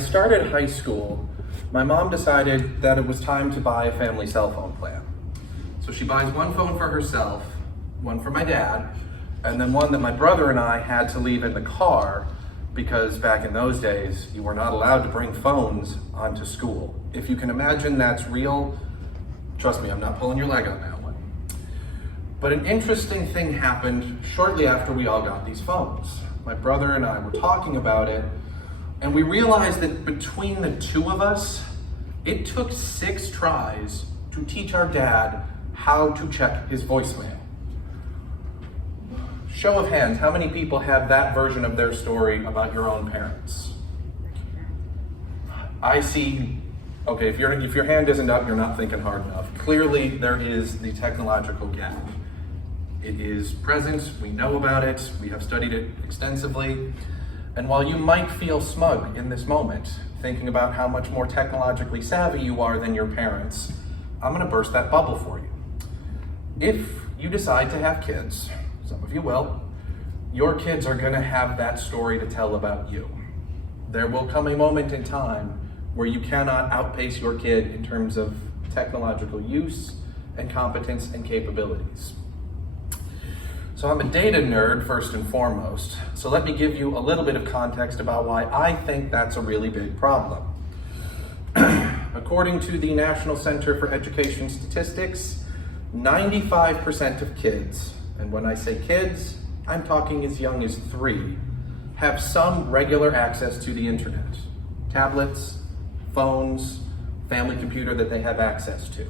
started high school, my mom decided that it was time to buy a family cell phone plan. So she buys one phone for herself, one for my dad, and then one that my brother and I had to leave in the car because back in those days, you were not allowed to bring phones onto school. If you can imagine that's real, trust me, I'm not pulling your leg on that one. But an interesting thing happened shortly after we all got these phones. My brother and I were talking about it, and we realized that between the two of us, it took 6 tries to teach our dad how to check his voicemail. Show of hands, how many people have that version of their story about your own parents? I see, okay, if your hand isn't up, you're not thinking hard enough. Clearly, there is the technological gap. It is present, we know about it, we have studied it extensively. And while you might feel smug in this moment, thinking about how much more technologically savvy you are than your parents, I'm gonna burst that bubble for you. If you decide to have kids, some of you will, your kids are gonna have that story to tell about you. There will come a moment in time where you cannot outpace your kid in terms of technological use and competence and capabilities. So I'm a data nerd first and foremost, so let me give you a little bit of context about why I think that's a really big problem. According to the National Center for Education Statistics, 95% of kids, and when I say kids, I'm talking as young as 3, have some regular access to the internet. Tablets, phones, family computer that they have access to.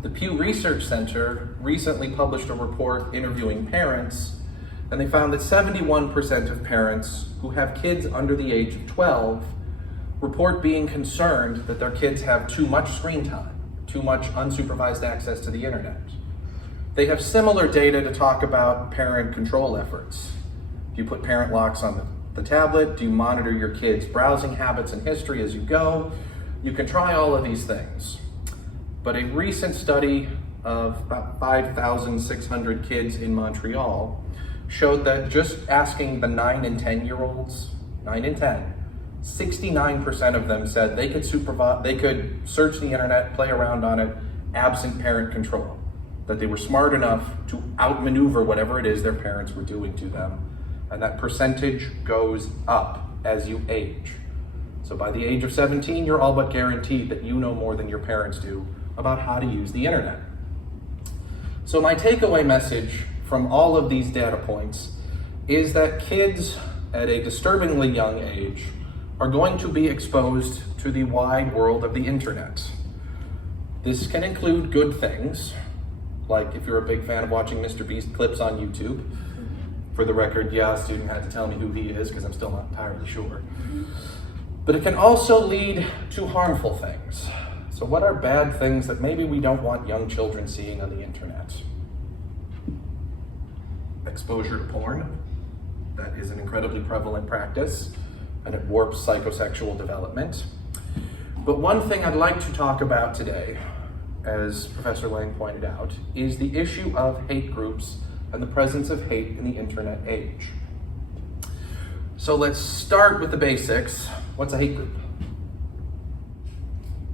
The Pew Research Center recently published a report interviewing parents, and they found that 71% of parents who have kids under the age of 12 report being concerned that their kids have too much screen time, too much unsupervised access to the internet. They have similar data to talk about parent control efforts. Do you put parent locks on the tablet? Do you monitor your kids' browsing habits and history as you go? You can try all of these things. But a recent study of about 5,600 kids in Montreal showed that just asking the 9 and 10-year-olds, 9 and 10, 69% of them said they could search the internet, play around on it, absent parent control. That they were smart enough to outmaneuver whatever it is their parents were doing to them. And that percentage goes up as you age. So by the age of 17, you're all but guaranteed that you know more than your parents do about how to use the internet. So my takeaway message from all of these data points is that kids at a disturbingly young age are going to be exposed to the wide world of the internet. This can include good things, like if you're a big fan of watching Mr. Beast clips on YouTube. For the record, yeah, a student had to tell me who he is because I'm still not entirely sure. But it can also lead to harmful things. So what are bad things that maybe we don't want young children seeing on the internet? Exposure to porn. That is an incredibly prevalent practice, and it warps psychosexual development. But one thing I'd like to talk about today, as Professor Lang pointed out, is the issue of hate groups and the presence of hate in the internet age. So let's start with the basics. What's a hate group?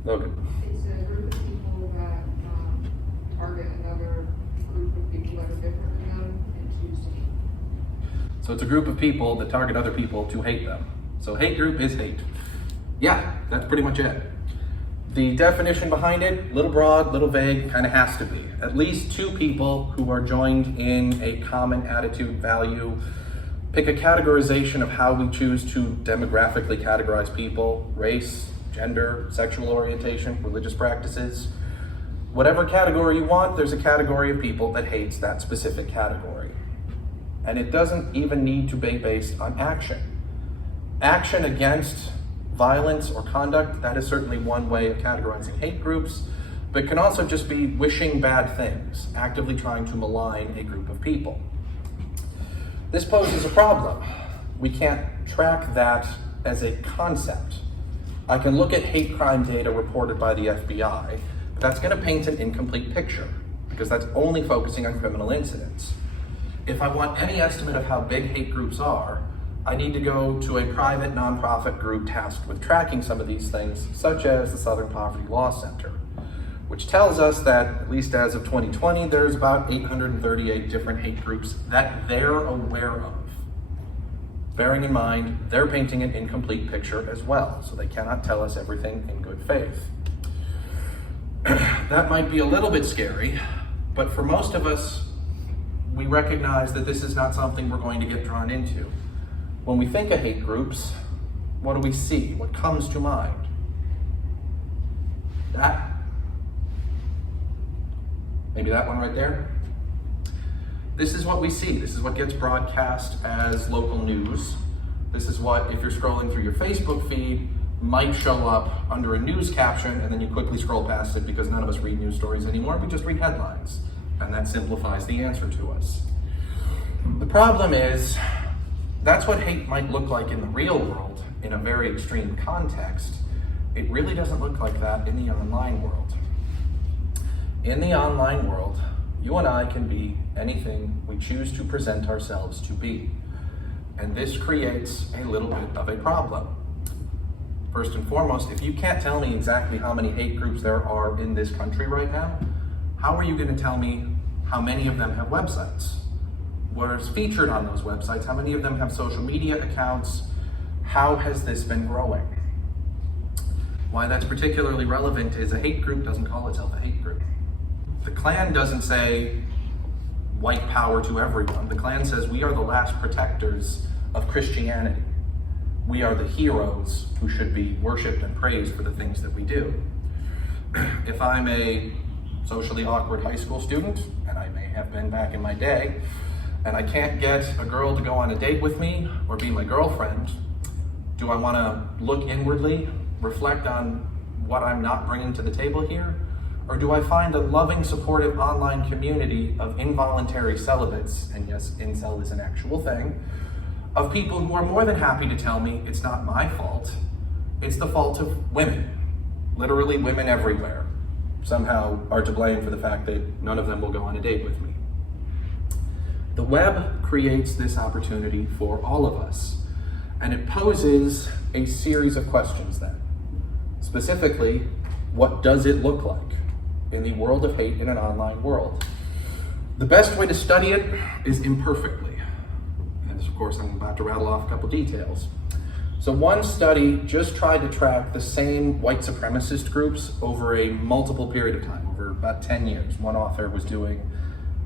Logan. It's a group of people that target another group of people that are different than them and choose to hate. So it's a group of people that target other people to hate them. So hate group is hate. Yeah, that's pretty much it. The definition behind it, little broad, little vague, kind of has to be. At least 2 people who are joined in a common attitude, value, pick a categorization of how we choose to demographically categorize people, race, gender, sexual orientation, religious practices. Whatever category you want, there's a category of people that hates that specific category. And it doesn't even need to be based on action. Action against violence or conduct, that is certainly one way of categorizing hate groups, but can also just be wishing bad things, actively trying to malign a group of people. This poses a problem. We can't track that as a concept. I can look at hate crime data reported by the FBI, but that's going to paint an incomplete picture because that's only focusing on criminal incidents. If I want any estimate of how big hate groups are, I need to go to a private nonprofit group tasked with tracking some of these things, such as the Southern Poverty Law Center, which tells us that, at least as of 2020, there's about 838 different hate groups that they're aware of. Bearing in mind, they're painting an incomplete picture as well, so they cannot tell us everything in good faith. That might be a little bit scary, but for most of us, we recognize that this is not something we're going to get drawn into. When we think of hate groups, what do we see? What comes to mind? That. Maybe that one right there. This is what we see. This is what gets broadcast as local news. This is what, if you're scrolling through your Facebook feed, might show up under a news caption, and then you quickly scroll past it because none of us read news stories anymore. We just read headlines, and that simplifies the answer to us. The problem is, that's what hate might look like in the real world, in a very extreme context. It really doesn't look like that in the online world. In the online world, you and I can be anything we choose to present ourselves to be. And this creates a little bit of a problem. First and foremost, if you can't tell me exactly how many hate groups there are in this country right now, how are you going to tell me how many of them have websites? What is featured on those websites? How many of them have social media accounts? How has this been growing? Why that's particularly relevant is a hate group doesn't call itself a hate group. The Klan doesn't say white power to everyone. The Klan says we are the last protectors of Christianity. We are the heroes who should be worshiped and praised for the things that we do. If I'm a socially awkward high school student, and I may have been back in my day, and I can't get a girl to go on a date with me or be my girlfriend, do I want to look inwardly, reflect on what I'm not bringing to the table here? Or do I find a loving, supportive online community of involuntary celibates, and yes, incel is an actual thing, of people who are more than happy to tell me it's not my fault, it's the fault of women. Literally women everywhere somehow are to blame for the fact that none of them will go on a date with me. The web creates this opportunity for all of us, and it poses a series of questions then. Specifically, what does it look like in the world of hate in an online world? The best way to study it is imperfectly. And of course, I'm about to rattle off a couple details. So one study just tried to track the same white supremacist groups over a multiple period of time, over about 10 years. One author was doing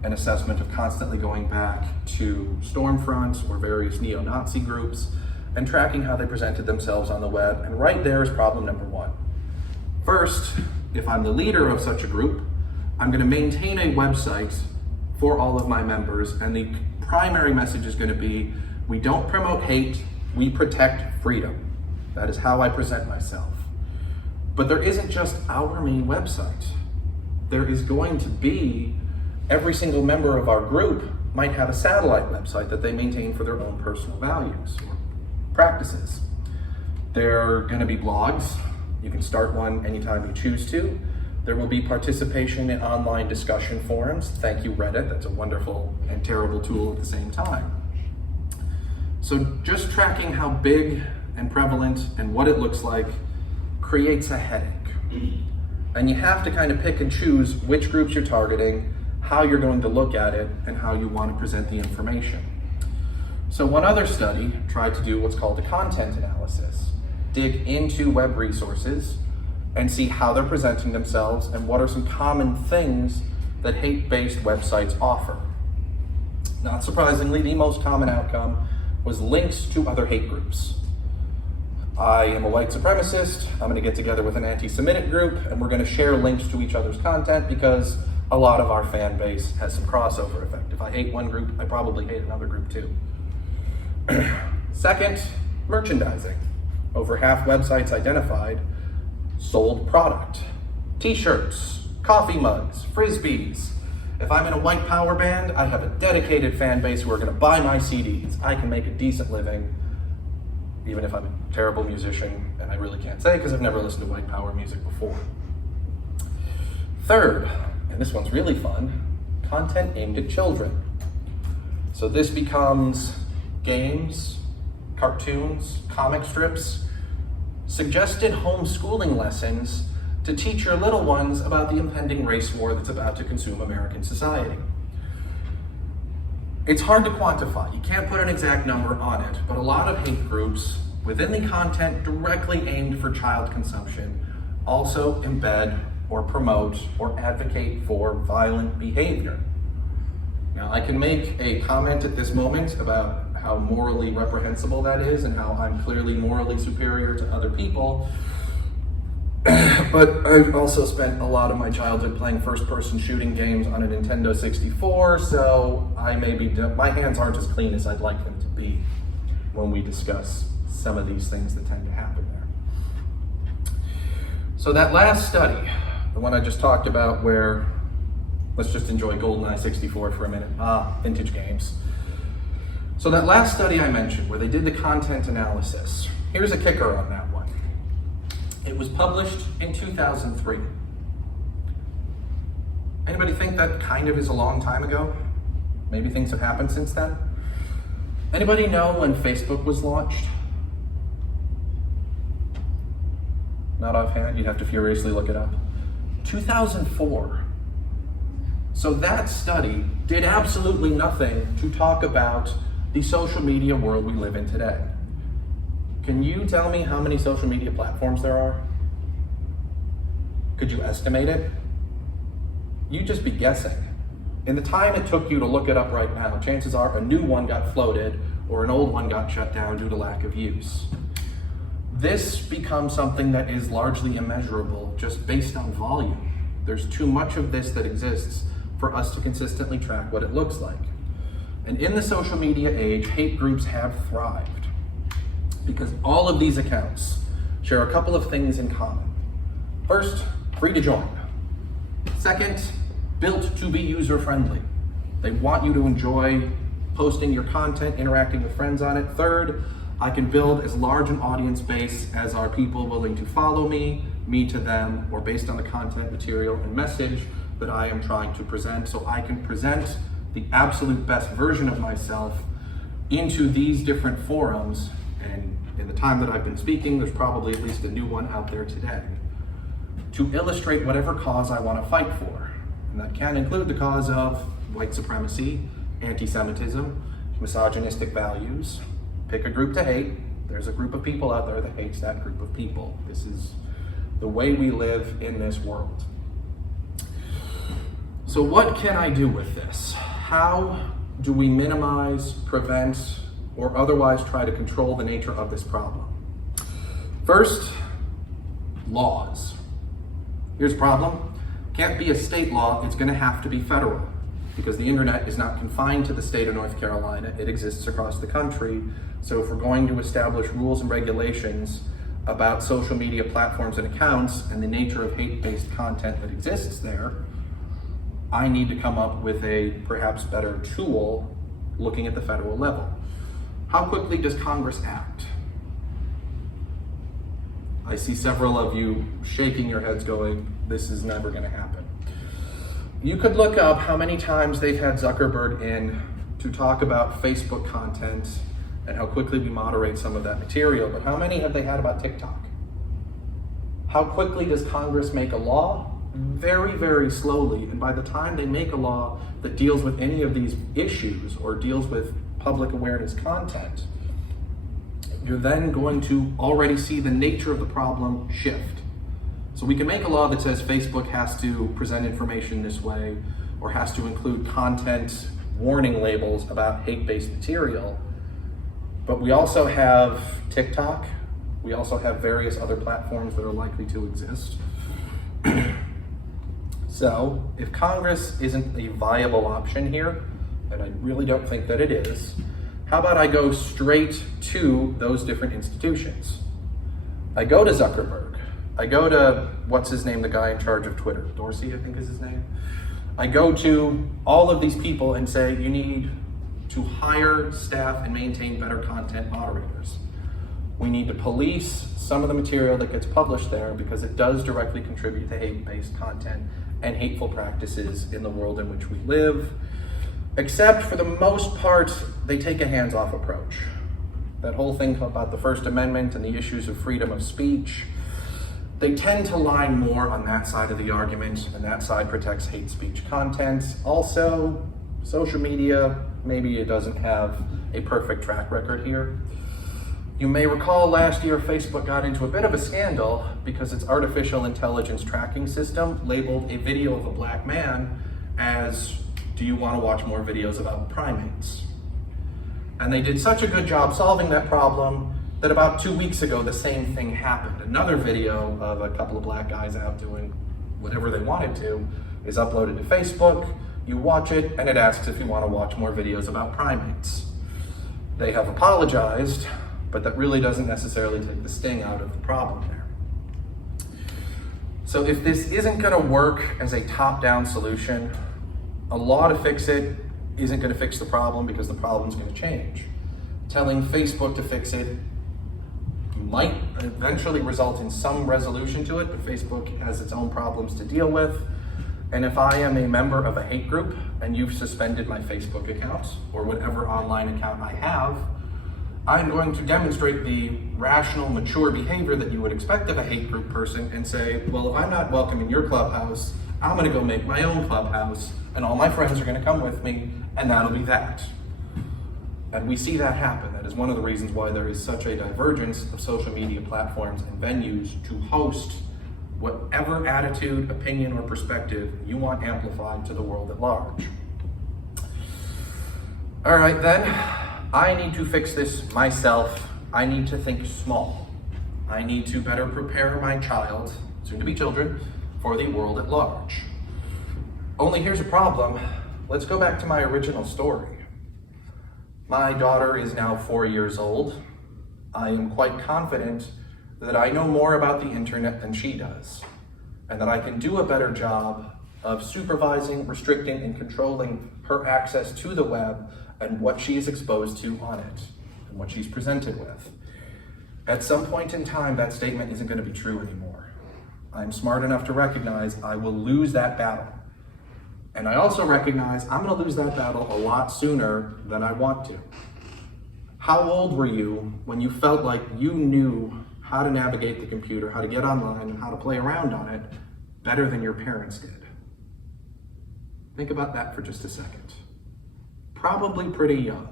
an assessment of constantly going back to Stormfronts or various neo-Nazi groups and tracking how they presented themselves on the web. And right there is problem number one. First, if I'm the leader of such a group, I'm going to maintain a website for all of my members, and the primary message is going to be, we don't promote hate, we protect freedom. That is how I present myself. But there isn't just our main website. There is going to be, every single member of our group might have a satellite website that they maintain for their own personal values or practices. There are going to be blogs. You can start one anytime you choose to. There will be participation in online discussion forums. Thank you, Reddit. That's a wonderful and terrible tool at the same time. So just tracking how big and prevalent and what it looks like creates a headache. And you have to kind of pick and choose which groups you're targeting, how you're going to look at it, and how you want to present the information. So one other study tried to do what's called a content analysis. Dig into web resources and see how they're presenting themselves and what are some common things that hate-based websites offer. Not surprisingly, the most common outcome was links to other hate groups. I am a white supremacist, I'm gonna get together with an anti-Semitic group, and we're gonna share links to each other's content because a lot of our fan base has some crossover effect. If I hate one group, I probably hate another group too. Second, merchandising. Over half websites identified sold product. T-shirts, coffee mugs, frisbees. If I'm in a white power band, I have a dedicated fan base who are gonna buy my CDs. I can make a decent living, even if I'm a terrible musician, and I really can't say because I've never listened to white power music before. Third, and this one's really fun, content aimed at children. So this becomes games, cartoons, comic strips, suggested homeschooling lessons to teach your little ones about the impending race war that's about to consume American society. It's hard to quantify. You can't put an exact number on it, but a lot of hate groups within the content directly aimed for child consumption also embed or promote or advocate for violent behavior. Now, I can make a comment at this moment about how morally reprehensible that is and how I'm clearly morally superior to other people, but I've also spent a lot of my childhood playing first-person shooting games on a Nintendo 64, so my hands aren't as clean as I'd like them to be when we discuss some of these things that tend to happen there. So that last study, the one I just talked about where, let's just enjoy GoldenEye 64 for a minute. Vintage games. So that last study I mentioned where they did the content analysis, here's a kicker on that one. It was published in 2003. Anybody think that kind of is a long time ago? Maybe things have happened since then? Anybody know when Facebook was launched? Not offhand, you'd have to furiously look it up. 2004. So that study did absolutely nothing to talk about the social media world we live in today. Can you tell me how many social media platforms there are? Could you estimate it? You'd just be guessing. In the time it took you to look it up right now, chances are a new one got floated or an old one got shut down due to lack of use. This becomes something that is largely immeasurable just based on volume. There's too much of this that exists for us to consistently track what it looks like. And in the social media age, hate groups have thrived because all of these accounts share a couple of things in common. First, free to join. Second, built to be user-friendly. They want you to enjoy posting your content, interacting with friends on it. Third, I can build as large an audience base as are people willing to follow me to them, or based on the content, material, and message that I am trying to present, so I can present the absolute best version of myself into these different forums. And in the time that I've been speaking, there's probably at least a new one out there today, to illustrate whatever cause I want to fight for. And that can include the cause of white supremacy, anti-Semitism, misogynistic values. Pick a group to hate. There's a group of people out there that hates that group of people. This is the way we live in this world. So what can I do with this? How do we minimize, prevent, or otherwise try to control the nature of this problem? First, laws. Here's a problem. Can't be a state law, it's gonna have to be federal, because the internet is not confined to the state of North Carolina, it exists across the country. So if we're going to establish rules and regulations about social media platforms and accounts and the nature of hate-based content that exists there, I need to come up with a perhaps better tool looking at the federal level. How quickly does Congress act? I see several of you shaking your heads going, this is never gonna happen. You could look up how many times they've had Zuckerberg in to talk about Facebook content and how quickly we moderate some of that material, but how many have they had about TikTok? How quickly does Congress make a law? Very, very slowly, and by the time they make a law that deals with any of these issues or deals with public awareness content, you're then going to already see the nature of the problem shift. So we can make a law that says Facebook has to present information this way or has to include content warning labels about hate-based material, but we also have TikTok, we also have various other platforms that are likely to exist. So if Congress isn't a viable option here, and I really don't think that it is, how about I go straight to those different institutions? I go to Zuckerberg. I go to, what's his name, the guy in charge of Twitter? Dorsey, I think is his name. I go to all of these people and say, you need to hire staff and maintain better content moderators. We need to police some of the material that gets published there because it does directly contribute to hate-based content and hateful practices in the world in which we live. Except for the most part, they take a hands-off approach. that whole thing about the First Amendment and the issues of freedom of speech, they tend to line more on that side of the argument, and that side protects hate speech content. Also, social media, maybe it doesn't have a perfect track record here. You may recall last year Facebook got into a bit of a scandal because its artificial intelligence tracking system labeled a video of a black man as, "Do you want to watch more videos about primates?" And they did such a good job solving that problem that about 2 weeks ago, the same thing happened. Another video of a couple of black guys out doing whatever they wanted to is uploaded to Facebook. You watch it, and it asks if you want to watch more videos about primates. They have apologized, but that really doesn't necessarily take the sting out of the problem there. So if this isn't going to work as a top-down solution, a law to fix it isn't going to fix the problem because the problem's going to change. Telling Facebook to fix it might eventually result in some resolution to it, but Facebook has its own problems to deal with. And if I am a member of a hate group and you've suspended my Facebook account or whatever online account I have, I'm going to demonstrate the rational, mature behavior that you would expect of a hate group person and say, well, if I'm not welcome in your clubhouse, I'm going to go make my own clubhouse and all my friends are going to come with me, and that'll be that. And we see that happen. That is one of the reasons why there is such a divergence of social media platforms and venues to host whatever attitude, opinion, or perspective you want amplified to the world at large. All right, then, I need to fix this myself. I need to think small. I need to better prepare my child, soon to be children, for the world at large. Only here's a problem. Let's go back to my original story. My daughter is now 4 years old. I am quite confident that I know more about the internet than she does, and that I can do a better job of supervising, restricting, and controlling her access to the web and what she is exposed to on it and what she's presented with. At some point in time, that statement isn't going to be true anymore. I'm smart enough to recognize I will lose that battle. And I also recognize I'm going to lose that battle a lot sooner than I want to. How old were you when you felt like you knew how to navigate the computer, how to get online, and how to play around on it better than your parents did? Think about that for just a second. Probably pretty young.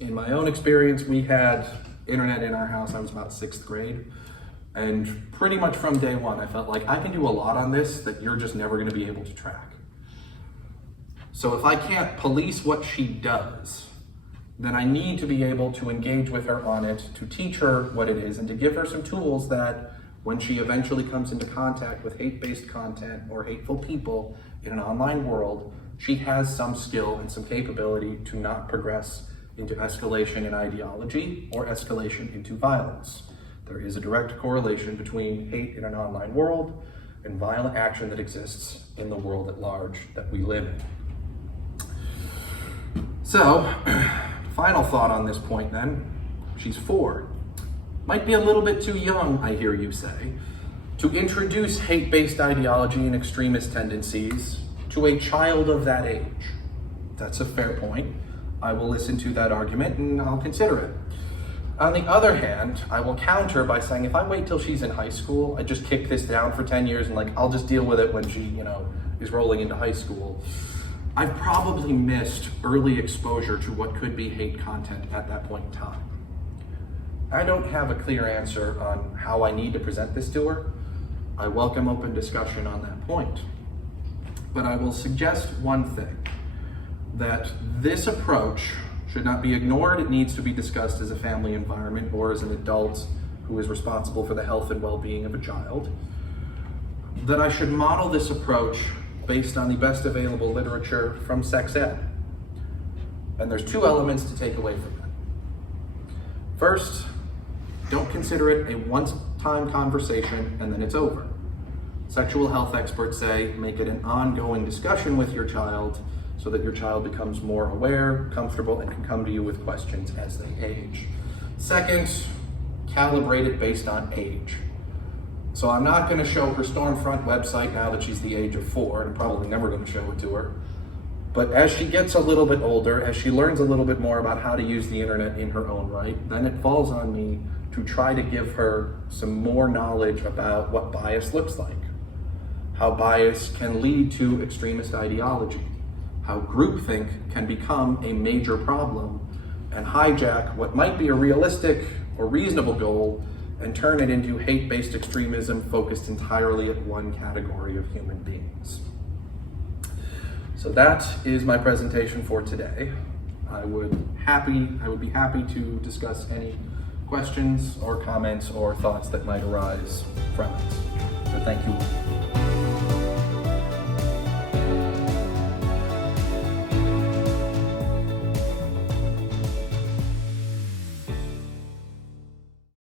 In my own experience, we had internet in our house. I was about 6th grade. And pretty much from day one, I felt like I can do a lot on this that you're just never going to be able to track. So if I can't police what she does, then I need to be able to engage with her on it, to teach her what it is, and to give her some tools that when she eventually comes into contact with hate-based content or hateful people in an online world, she has some skill and some capability to not progress into escalation in ideology or escalation into violence. There is a direct correlation between hate in an online world and violent action that exists in the world at large that we live in. So, final thought on this point then. She's 4. Might be a little bit too young, I hear you say, to introduce hate-based ideology and extremist tendencies to a child of that age. That's a fair point. I will listen to that argument and I'll consider it. On the other hand, I will counter by saying if I wait till she's in high school, I just kick this down for 10 years and I'll just deal with it when she, is rolling into high school. I've probably missed early exposure to what could be hate content at that point in time. I don't have a clear answer on how I need to present this to her. I welcome open discussion on that point. But I will suggest one thing, that this approach should not be ignored. It needs to be discussed as a family environment or as an adult who is responsible for the health and well-being of a child. That I should model this approach based on the best available literature from sex ed. And there's 2 elements to take away from that. First, don't consider it a one-time conversation and then it's over. Sexual health experts say make it an ongoing discussion with your child so that your child becomes more aware, comfortable, and can come to you with questions as they age. Second, calibrate it based on age. So I'm not going to show her Stormfront website now that she's the age of 4, and I'm probably never going to show it to her. But as she gets a little bit older, as she learns a little bit more about how to use the internet in her own right, then it falls on me to try to give her some more knowledge about what bias looks like, how bias can lead to extremist ideology, how groupthink can become a major problem and hijack what might be a realistic or reasonable goal and turn it into hate-based extremism focused entirely at one category of human beings. So that is my presentation for today. I would be happy to discuss any questions or comments or thoughts that might arise from it. So thank you all.